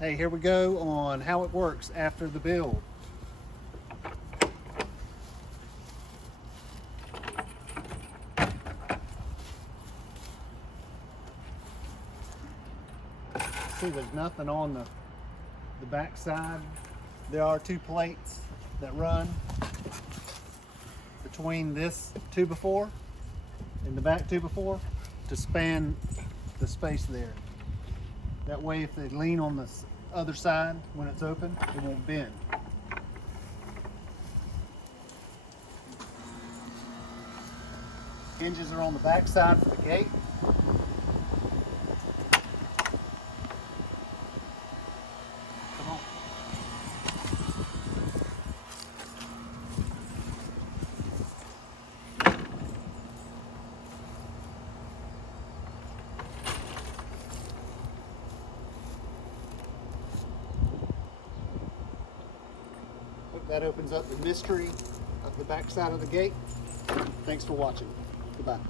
Hey, here we go on how it works after the build. See, there's nothing on the back side. There are two plates that run between this 2x4 and the back 2x4 to span the space there. That way, if they lean on the other side when it's open, it won't bend. Hinges are on the back side for the gate. Come on. That opens up the mystery of the back side of the gate. Thanks for watching. Goodbye.